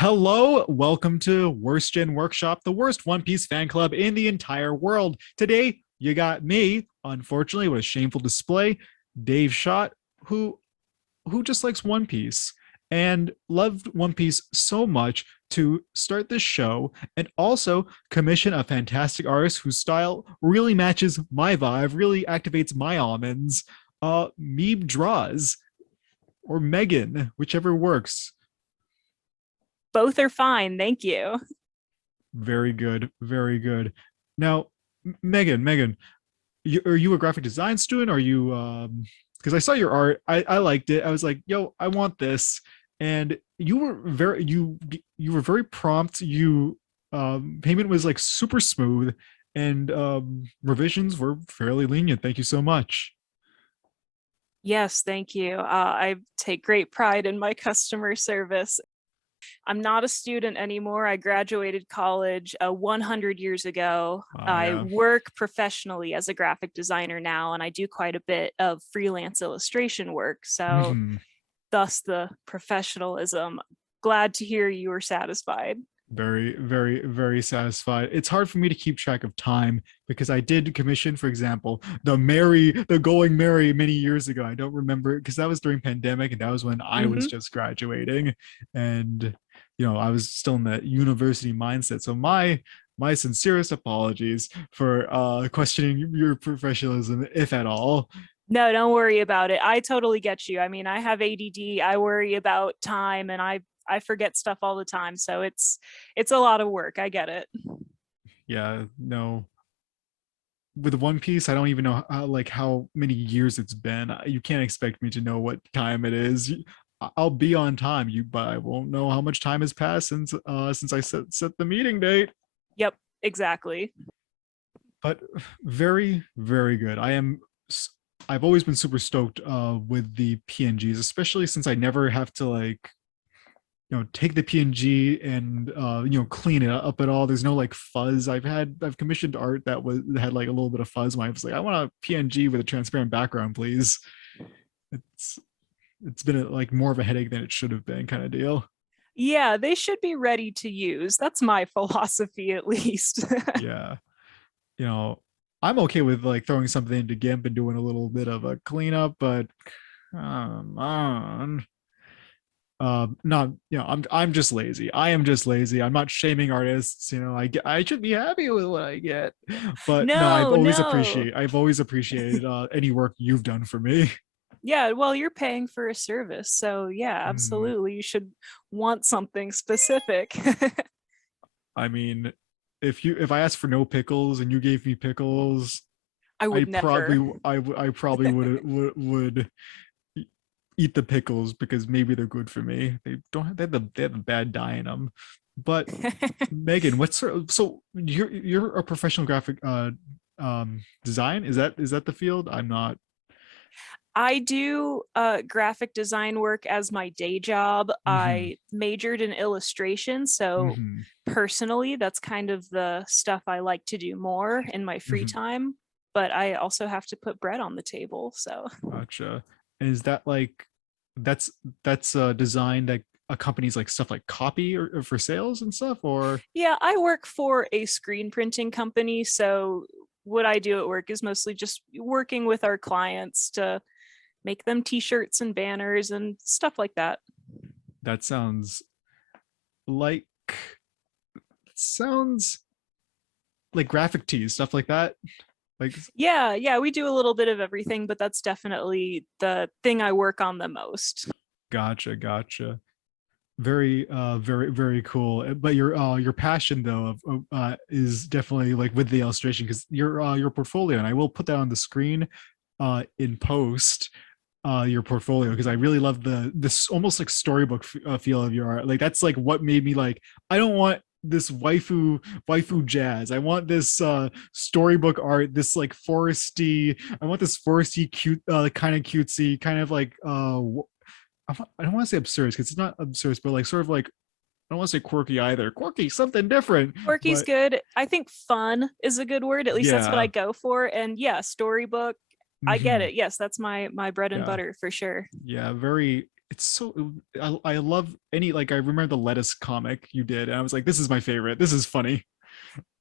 Hello, welcome to Worst Gen Workshop, the worst One Piece fan club in the entire world. Today, you got me, unfortunately, with a shameful display, Dave Schott, who just likes One Piece and loved One Piece so much to start this show and also commission a fantastic artist whose style really matches my vibe, really activates my almonds. Meeb draws or Megan, whichever works. Both are fine, thank you. Very good, very good. Now, Megan, are you a graphic design student? Are you because I saw your art, I liked it. I was like, yo, I want this. And you were very prompt. You payment was like super smooth and revisions were fairly lenient. Thank you so much. Yes, thank you. I take great pride in my customer service. I'm not a student anymore. I graduated college 100 years ago. I Yeah. work professionally as a graphic designer now, and I do quite a bit of freelance illustration work. So, Mhm. thus the professionalism. Glad to hear you were satisfied. Very, very, very satisfied. It's hard for me to keep track of time because I did commission, for example, the Going Merry many years ago. I don't remember because that was during pandemic and that was when I was Hmm. just graduating, and I was still in that university mindset. So my sincerest apologies for questioning your professionalism, if at all. No, don't worry about it. I totally get you. I mean, I have ADD. I worry about time, and I forget stuff all the time. So it's a lot of work. I get it. Yeah, no, with One Piece, I don't even know how many years it's been. You can't expect me to know what time it is. I'll be on time, but I won't know how much time has passed since I set the meeting date. Yep, exactly. But very, very good. I've always been super stoked with the PNGs, especially since I never have to take the PNG and clean it up at all. There's no like fuzz. I've commissioned art that had like a little bit of fuzz. I was like, I want a PNG with a transparent background, please. It's it's been like more of a headache than it should have been, kind of deal. Yeah, they should be ready to use. That's my philosophy, at least. Yeah, you know, I'm okay with like throwing something into GIMP and doing a little bit of a cleanup, but come on. Not I'm just lazy. I am just lazy. I'm not shaming artists. I should be happy with what I get, but no, No, no. I've always appreciated any work you've done for me. Yeah, well, you're paying for a service. So, yeah, Mm, absolutely. You should want something specific. I mean, if I asked for no pickles and you gave me pickles, I I would never. probably I probably would eat the pickles because maybe they're good for me. They have a bad dye in them. But Megan, so you're a professional graphic design? Is that the field? I'm not. I do graphic design work as my day job. Hmm. I majored in illustration. So, Hmm. personally, that's kind of the stuff I like to do more in my free Hmm. time. But I also have to put bread on the table. So, Gotcha. Is that like that's that's design that accompanies like stuff like copy or for sales and stuff, or yeah, I work for a screen printing company. So, what I do at work is mostly just working with our clients to make them t-shirts and banners and stuff like that. that like sounds like graphic tees, stuff like that. Like, Yeah, yeah, we do a little bit of everything, but that's definitely the thing I work on the most. gotcha, gotcha. Very very very cool. But your passion though is definitely like with the illustration, because your portfolio, and I will put that on the screen in post, your portfolio, because I really love this almost like storybook feel of your art. Like that's like what made me like, I don't want this waifu jazz. I want this storybook art, this like foresty. I want this foresty cute, kind of cutesy, kind of like I don't want to say absurd because it's not absurd, but like sort of like, I don't want to say quirky either. Quirky, something different. Quirky's But good. I think fun is a good word. At least that's what I yeah. go for. And yeah, storybook. I get Hmm. it. Yes, that's my bread and Yeah. butter for sure. Yeah, very. it's so I love any like I remember the lettuce comic you did, and I was like, this is my favorite. This is funny.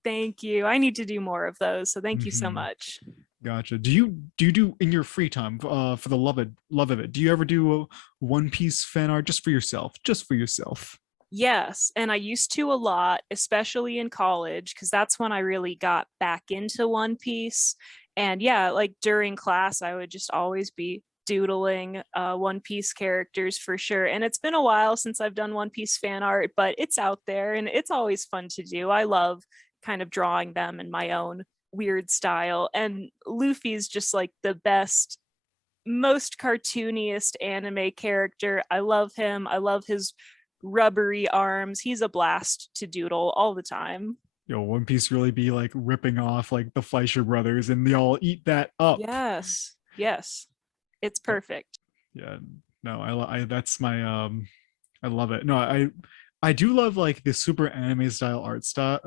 Thank you. I need to do more of those. So thank you so Hmm. much. Gotcha. Do you do in your free time, for the love of it? Do you ever do a One Piece fan art just for yourself? Just for yourself. Yes, and I used to a lot, especially in college, because that's when I really got back into One Piece. And yeah, like during class, I would just always be doodling One Piece characters for sure. And it's been a while since I've done One Piece fan art, but it's out there and it's always fun to do. I love kind of drawing them in my own weird style. And Luffy's just like the best, most cartooniest anime character. I love him. I love his rubbery arms. He's a blast to doodle all the time. One Piece really be like ripping off like the Fleischer brothers, and they all eat that up. Yes. Yes. It's Uh, perfect. yeah, no, I that's my I love it. No, I do love like the super anime style art style.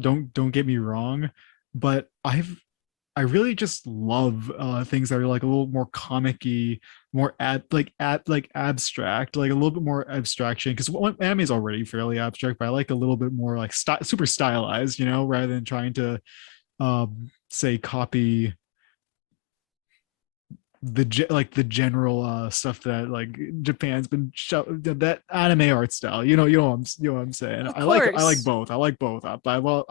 Don't get me wrong, but I really just love things that are like a little more comic-y, more like abstract, like a little bit more abstraction. Because anime is already fairly abstract, but I like a little bit more like super stylized, rather than trying to say copy like the general stuff that like Japan's been that anime art style. You know what I'm saying. Of I like course. both. I like both. I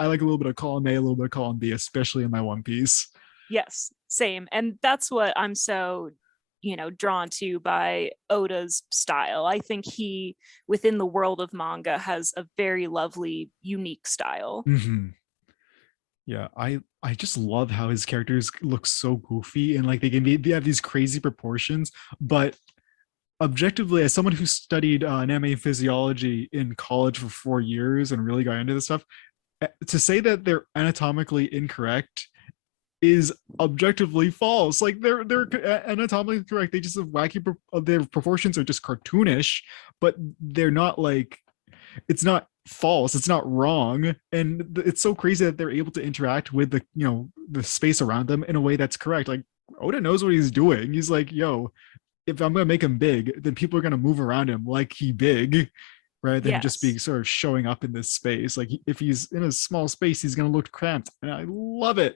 like a little bit of column A, a little bit of column B, especially in my One Piece. Yes, same. And that's what I'm so, drawn to by Oda's style. I think he, within the world of manga, has a very lovely, unique style. Hmm. Yeah, I just love how his characters look so goofy, and like they have these crazy proportions, but objectively, as someone who studied anime physiology in college for 4 years and really got into this stuff, to say that they're anatomically incorrect is objectively false. Like they're anatomically correct. They just have wacky. Their proportions are just cartoonish, but they're not like it's not false, it's not wrong, and it's so crazy that they're able to interact with the space around them in a way that's correct. Like Oda knows what he's doing. He's like, yo, if I'm gonna make him big, then people are gonna move around him like he big, rather than just Yes. being sort of showing up in this space. Like if he's in a small space, he's gonna look cramped, and I love it.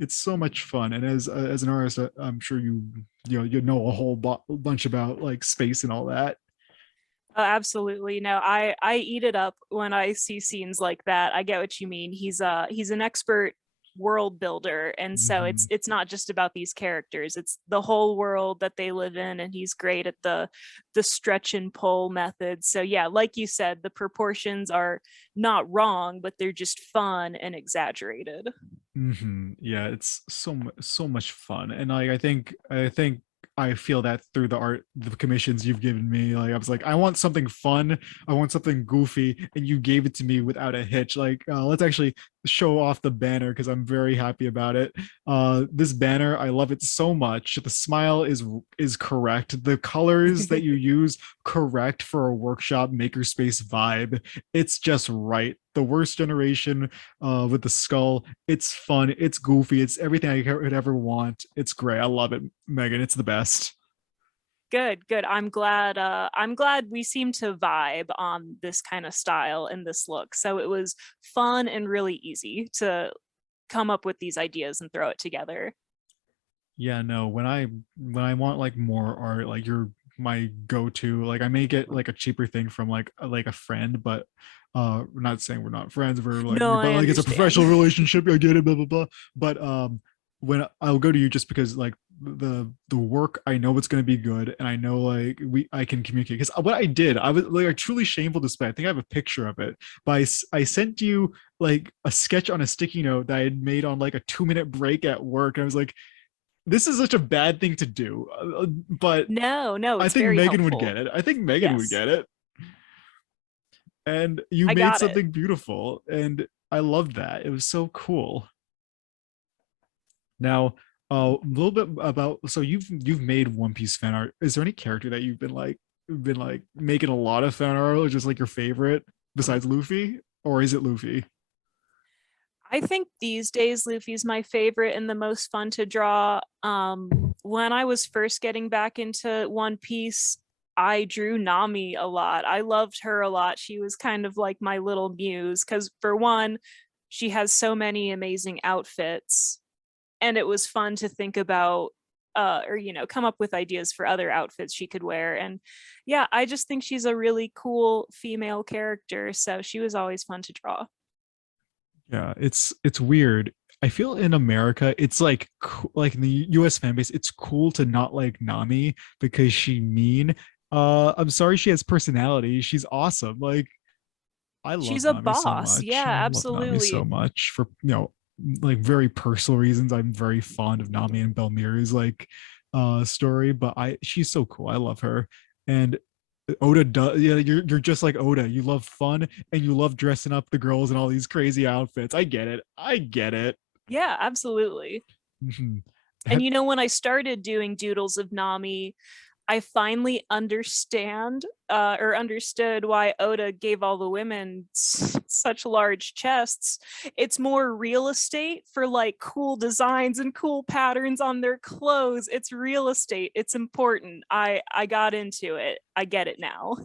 It's so much fun. And as an artist, I'm sure you know a whole bunch about like space and all that. Oh, absolutely. No, I eat it up when I see scenes like that. I get what you mean. He's an expert world builder, and so Mm-hmm. it's not just about these characters. It's the whole world that they live in, and he's great at the stretch and pull method. So yeah, like you said, the proportions are not wrong, but they're just fun and exaggerated. Yeah, it's so much fun, and like I think I feel that through the commissions you've given me. Like I was like, I want something fun, I want something goofy, and you gave it to me without a hitch. Like, let's actually show off the banner because I'm very happy about it. This banner, I love it so much. The smile is correct. The colors that you use correct for a workshop makerspace vibe. It's just right. The worst generation with the skull. It's fun. It's goofy. It's everything I could ever want. It's great. I love it, Megan. It's the best. Good, good. I'm glad we seem to vibe on this kind of style and this look. So it was fun and really easy to come up with these ideas and throw it together. Yeah, no. When I want like more art, like you're my go-to. Like I may get like a cheaper thing from like a friend, but we're not saying we're not friends. We're like, No, but I like it's a understand. professional relationship. I get it, blah blah blah. But when I'll go to you just because like the work, I know it's gonna be good, and I know like I can communicate. Because what I did, I was like a truly shameful display. I think I have a picture of it, but I sent you like a sketch on a sticky note that I had made on like a 2 minute break at work. And I was like, this is such a bad thing to do, but No, no, I it's think very Megan would helpful. get it. I think Megan would Yes, get it. And you I made got it. something beautiful, and I loved that. It was so cool. Now, a little bit about, so you've made One Piece fan art. Is there any character that you've been like making a lot of fan art, or just like your favorite besides Luffy, or is it Luffy? I think these days Luffy's my favorite and the most fun to draw. When I was first getting back into One Piece, I drew Nami a lot. I loved her a lot. She was kind of like my little muse because, for one, she has so many amazing outfits, and it was fun to think about, or come up with ideas for other outfits she could wear. And yeah, I just think she's a really cool female character, so she was always fun to draw. Yeah, it's weird. I feel in America, it's like like in the US fan base, it's cool to not like Nami because she mean. I'm sorry she has personality. She's awesome. Like I She's love a Nami so boss. much. Yeah, I love Nami so absolutely. much for, like very personal reasons. I'm very fond of Nami and Belmira's like story, but I she's so cool. I love her. And Oda does, yeah, you're just like Oda. You love fun and you love dressing up the girls in all these crazy outfits. I get it. I get it. Yeah, absolutely. Mhm. And Have- when I started doing doodles of Nami, I finally understood why Oda gave all the women such large chests. It's more real estate for like cool designs and cool patterns on their clothes. It's real estate. It's important. I got into it. I get it now.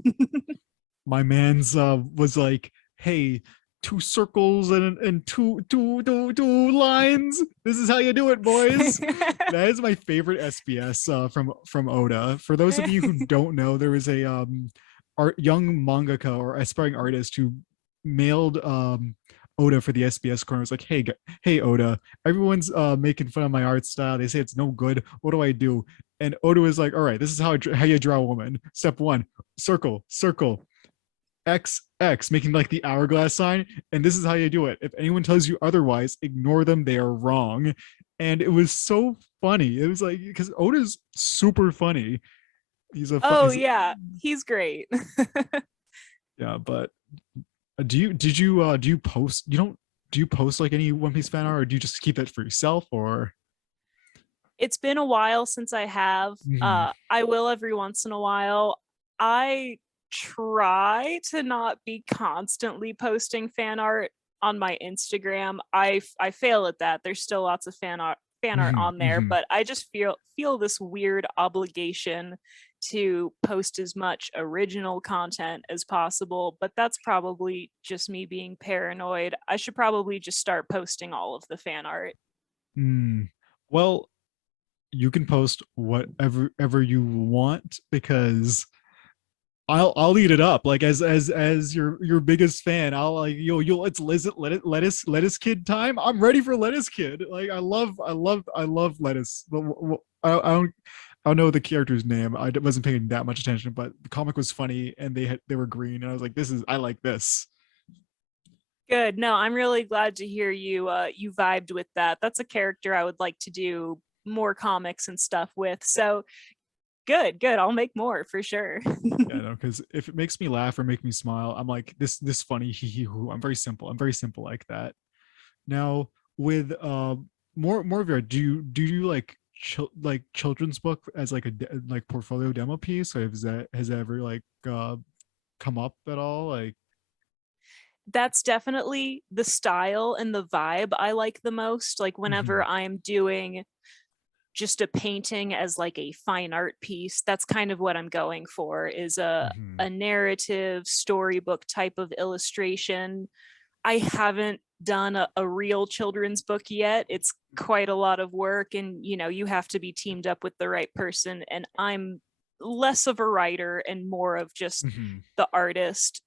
my man's was like, hey, two circles and two lines. This is how you do it, boys. That is my favorite SBS from Oda. For those of you who don't know, there was a young mangaka or aspiring artist who mailed Oda for the SBS corner. It was like, hey Oda, everyone's making fun of my art style. They say it's no good. What do I do? And Oda was like, all right, this is how you draw a woman. Step one, circle, circle. X X, making like the hourglass sign, and this is how you do it. If anyone tells you otherwise, ignore them. They are wrong. And it was so funny. It was like because Oda's super funny. He's a fun. Oh yeah, he's great. Yeah, but do you post? You don't do you post like any One Piece fan art, or do you just keep that for yourself? Or It's been a while since I have. Mhm. I will every once in a while. I try to not be constantly posting fan art on my Instagram. I fail at that. There's still lots of fan art Mhm. on there, Mhm. but I just feel this weird obligation to post as much original content as possible, but that's probably just me being paranoid. I should probably just start posting all of the fan art. Mm. Well, you can post whatever ever you want because I'll eat it up like as your biggest fan. I'll like yo let's lettuce kid time. I'm ready for lettuce kid. Like I love lettuce. I don't know the character's name. I wasn't paying that much attention, but the comic was funny and they were green and I was like, this is I like this. Good. No, I'm really glad to hear you vibed with that. That's a character I would like to do more comics and stuff with. So good, good. I'll make more for sure. Yeah, no, because if it makes me laugh or make me smile, I'm like this funny hee hee hoo. I'm very simple. I'm very simple like that. Now, with more of your, do you like like children's book as like like portfolio demo piece, or has that ever like come up at all? Like, That's definitely the style and the vibe I like the most. Like mhm, whenever I'm doing just a painting as like a fine art piece, that's kind of what I'm going for, is mhm, a narrative storybook type of illustration. I haven't done a real children's book yet. It's quite a lot of work, and you have to be teamed up with the right person. And I'm less of a writer and more of just mhm. the artist.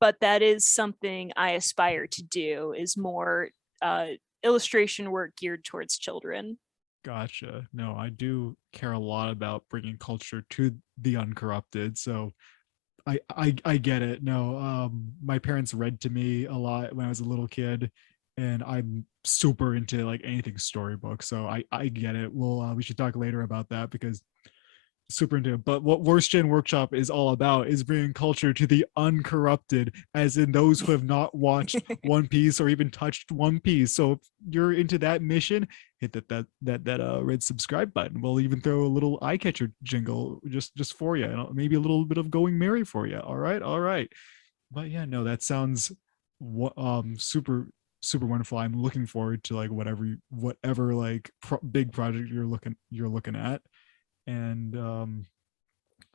But that is something I aspire to do, is more uh, illustration work geared towards children. Gotcha. No, I do care a lot about bringing culture to the uncorrupted. So I get it. No, my parents read to me a lot when I was a little kid, and I'm super into like anything storybook. So I get it. We should talk later about that because super into it. But what Worst Gen Workshop is all about is bringing culture to the uncorrupted, as in those who have not watched One Piece or even touched One Piece. So if you're into that mission, hit that red subscribe button. We'll even throw a little eye catcher jingle just for you, and maybe a little bit of Going Merry for you. All right, all right. But yeah, no, that sounds super wonderful. I'm looking forward to like whatever like big project you're looking at, and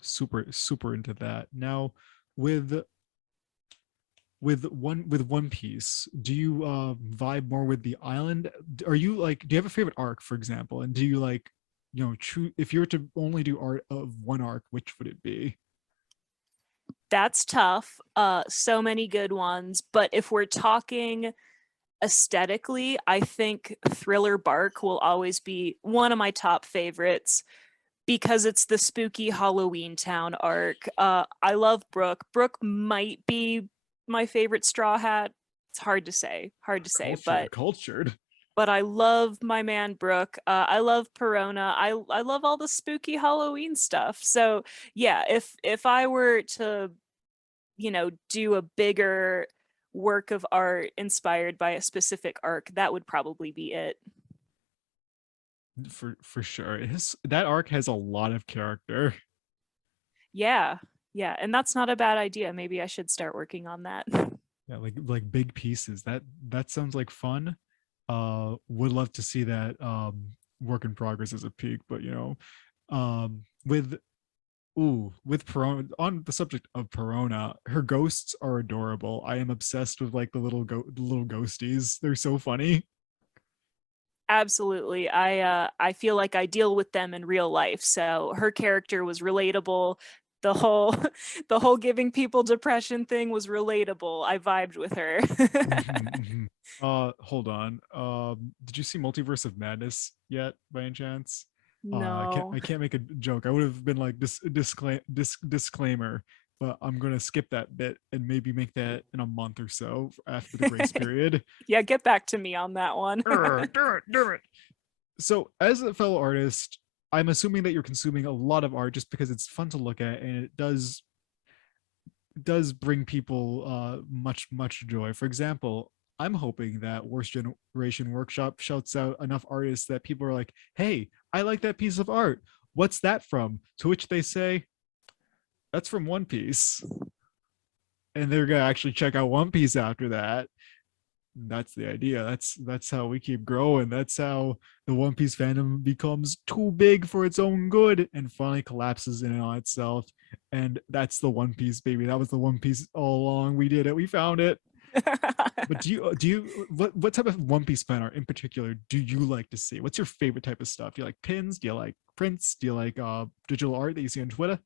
super into that. Now, with One Piece, do you vibe more with the island? Are you like, do you have a favorite arc, for example? And do you like, true, if you were to only do art of one arc, which would it be? That's tough. So many good ones. But if we're talking aesthetically, I think Thriller Bark will always be one of my top favorites because it's the spooky Halloween Town arc. I love Brooke. Brooke might be my favorite Straw Hat. It's hard to say, Cultured, cultured. but I love my man Brooke. I love Perona. I love all the spooky Halloween stuff. So yeah, if I were to do a bigger work of art inspired by a specific arc, that would probably be it. For sure. That arc has a lot of character. Yeah. Yeah, and that's not a bad idea. Maybe I should start working on that. Yeah, like big pieces. That sounds like fun. Would love to see that work in progress as a peak, but with with Perona, on the subject of Perona, her ghosts are adorable. I am obsessed with like the little ghosties. They're so funny. Absolutely. I feel like I deal with them in real life. So her character was relatable. The whole the whole giving people depression thing was relatable. I vibed with her. Mhm, mhm. Hold on. Did you see Multiverse of Madness yet, by any chance? No. I can't make a joke. I would have been like disclaimer, but I'm gonna skip that bit and maybe make that in a month or so after the grace period. Yeah, get back to me on that one. Darn it. So, as a fellow artist, I'm assuming that you're consuming a lot of art just because it's fun to look at and it does bring people much joy. For example, I'm hoping that Worst Generation Workshop shouts out enough artists that people are like, "Hey, I like that piece of art. What's that from?" To which they say, "That's from One Piece," and they're gonna actually check out One Piece after that. That's the idea. That's how we keep growing. That's how the One Piece fandom becomes too big for its own good and finally collapses in on itself. And that's the One Piece, baby. That was the One Piece all along. We did it. We found it. But what type of One Piece fan art in particular do you like to see? What's your favorite type of stuff? Do you like pins? Do you like prints? Do you like digital art that you see on Twitter?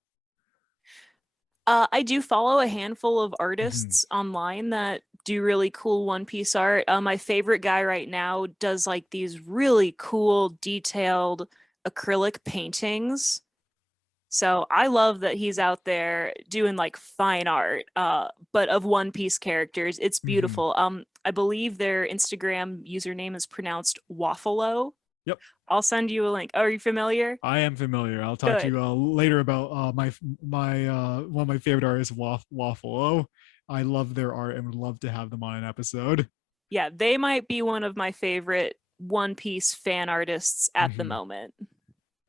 I do follow a handful of Mm-hmm. artists online that do really cool One Piece art. My favorite guy right now does like these really cool, detailed acrylic paintings. So I love that he's out there doing like fine art, but of One Piece characters. It's Mm-hmm. beautiful. I believe their Instagram username is pronounced Waffalo. Yep. I'll send you a link. Are you familiar? I am familiar. I'll talk to Good. you later about my one of my favorite artists, Waffle. Oh, I love their art and would love to have them on an episode. Yeah, they might be one of my favorite One Piece fan artists at the Mm-hmm. moment.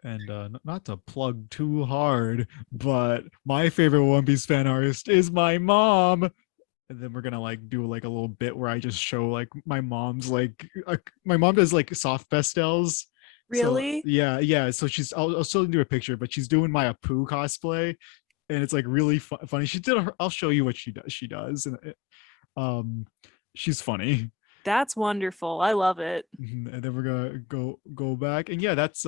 And not to plug too hard, but my favorite One Piece fan artist is my mom. And then we're gonna like do like a little bit where I just show like my mom's like my mom does like soft pastels. So Really? yeah. So I'll still do a picture, but she's doing my Apu cosplay, and it's like really funny. She did. I'll show you what she does. She does, and um, she's funny. That's wonderful. I love it. And then we're gonna go back, and yeah, that's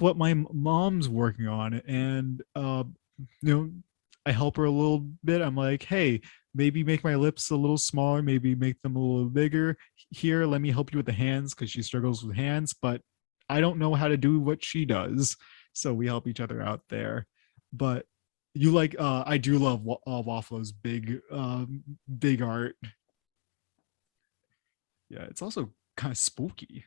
what my mom's working on, and you know, I help her a little bit. I'm like, hey, maybe make my lips a little smaller, maybe make them a little bigger. Here, let me help you with the hands because she struggles with hands, but I don't know how to do what she does, so we help each other out there. But you like, I do love Wafflo's big art. Yeah, it's also kind of spooky.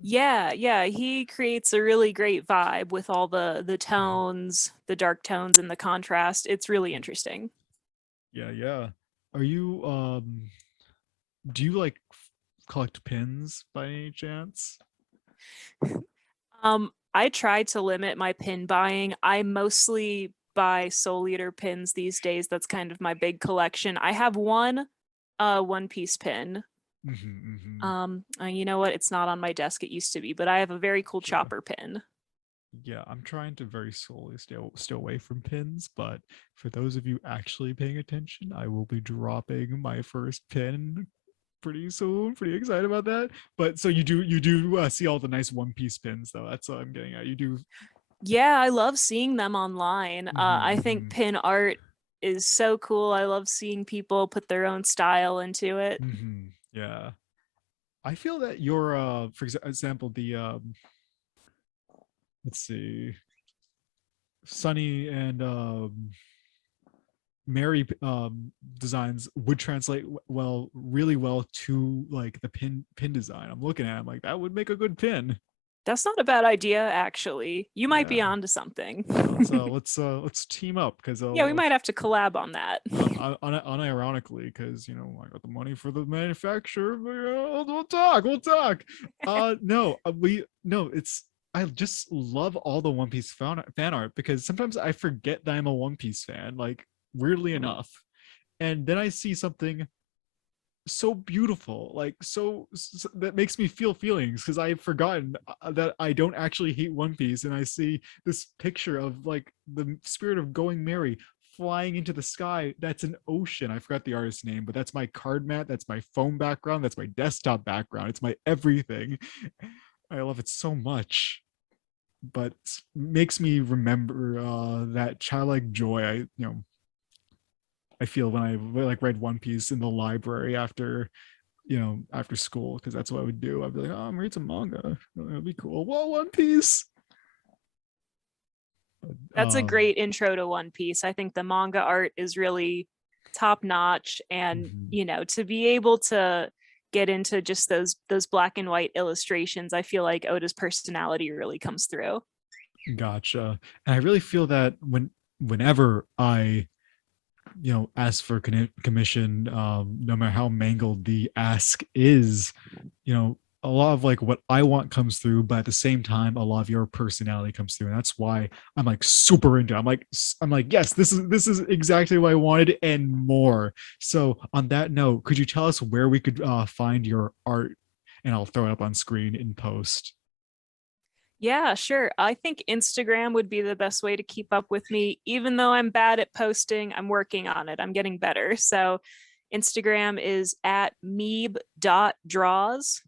Yeah, yeah, he creates a really great vibe with all the tones, the dark tones and the contrast. It's really interesting. Yeah, yeah. Are you do you like collect pins by any chance? I try to limit my pin buying. I mostly buy Soul Eater pins these days. That's kind of my big collection. I have one One Piece pin. Mm-hmm, mm-hmm. You know what? It's not on my desk. It used to be, but I have a very cool Sure. chopper pin. Yeah, I'm trying to very slowly stay away from pins, but for those of you actually paying attention, I will be dropping my first pin pretty soon. Pretty excited about that. But so you do see all the nice One Piece pins though. That's what I'm getting at. You do. Yeah, I love seeing them online. I think Mm-hmm, pin art is so cool. I love seeing people put their own style into it. mm-hmm. Yeah, I feel that your for example, the let's see, Sunny and Mary designs would translate well, really well to like the pin design. I'm looking at. It, I'm like that would make a good pin. That's not a bad idea, actually. You might be Yeah, onto something. yeah. Let's team up because Yeah, we I'll might have to collab on that. unironically because I got the money for the manufacturer. But, we'll talk. No, we no. It's I just love all the One Piece fan art because sometimes I forget that I'm a One Piece fan. Like weirdly enough, and then I see something so beautiful, like that makes me feel feelings because I've forgotten that I don't actually hate One Piece, and I see this picture of like the spirit of going merry flying into the sky. That's an ocean. I forgot the artist's name, but that's my card mat, that's my phone background, that's my desktop background, it's my everything. I love it so much, but makes me remember that childlike joy I feel when I like read One Piece in the library after after school because that's what I would do. I'd be like, oh, I'm reading some manga. It'll be cool. Whoa, One Piece. That's a Um, great intro to One Piece. I think the manga art is really top notch, and mhm, to be able to get into just those black and white illustrations, I feel like Oda's personality really comes through. gotcha. And I really feel that whenever I ask for commission, no matter how mangled the ask is, a lot of like what I want comes through, but at the same time, a lot of your personality comes through, and that's why I'm like super into it. I'm like, yes, this is exactly what I wanted and more. So on that note, could you tell us where we could find your art, and I'll throw it up on screen in post. Yeah, sure. I think Instagram would be the best way to keep up with me. Even though I'm bad at posting, I'm working on it. I'm getting better. So Instagram is at meeb.draws.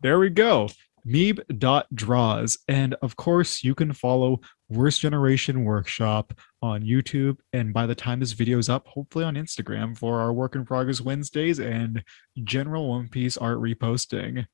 There we go. Meeb.draws. And of course, you can follow Worst Generation Workshop on YouTube. And by the time this video is up, hopefully on Instagram for our Work in Progress Wednesdays and general One Piece art reposting.